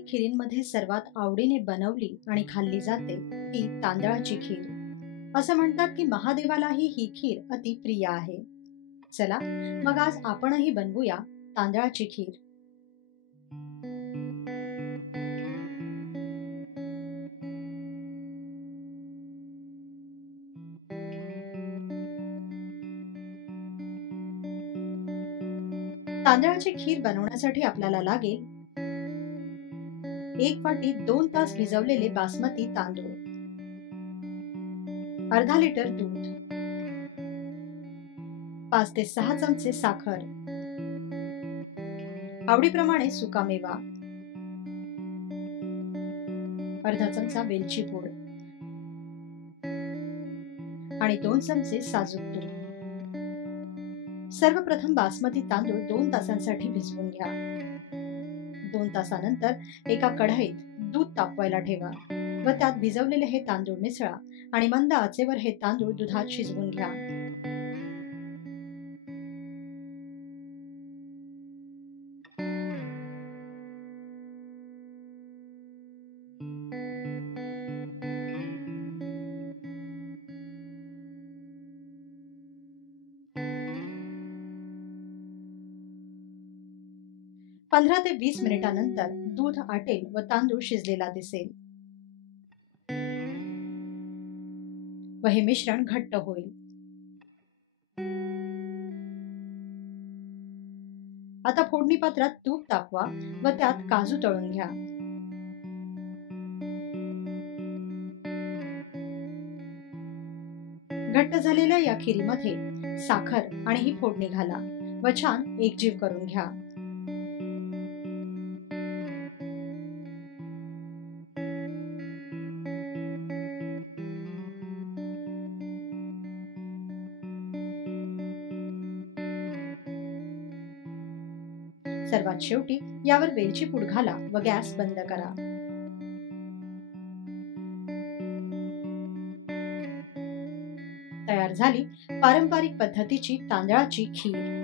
पारंपरिक खिरींमध्ये सर्वात आवडीने बनवली आणि खाल्ली जाते ती तांदळाची खीर. असं म्हणतात की महादेवालाही ही खीर अति प्रिय आहे. चला, मग आज आपणही बनवूया तांदळाची खीर. तांदळाची खीर बनवण्यासाठी आपल्याला लागेल 1 वाटी 2 तास भिजवलेले बासमती तांदूळ, अर्धा लिटर दूध, 5 ते 6 चमचे साखर, आवडीप्रमाणे सुकामेवा, अर्धा चमचा वेलची पूड आणि 2 चमचे साजूक तूप. सर्वप्रथम बासमती तांदूळ 2 तासांसाठी भिजवून घ्या. 2 तासानंतर एका कढईत दूध तापवायला ठेवा व त्यात भिजवलेले हे तांदूळ मिसळा आणि मंद आचेवर हे तांदूळ दुधात शिजवून घ्या. पंधरा ते 20 मिनिटांनंतर दूध आटेल व तांदूळ शिजलेला दिसेल व हे मिश्रण घट्ट होईल. आता फोडणी पात्रात तूप तापवा व त्यात काजू तळून घ्या. घट्ट झालेल्या या खिरीमध्ये साखर आणि ही फोडणी घाला व छान एकजीव करून घ्या. सर्वात शेवटी यावर वेलची पूड घाला व गॅस बंद करा. तयार झाली पारंपरिक पद्धतीची तांदळाची खीर.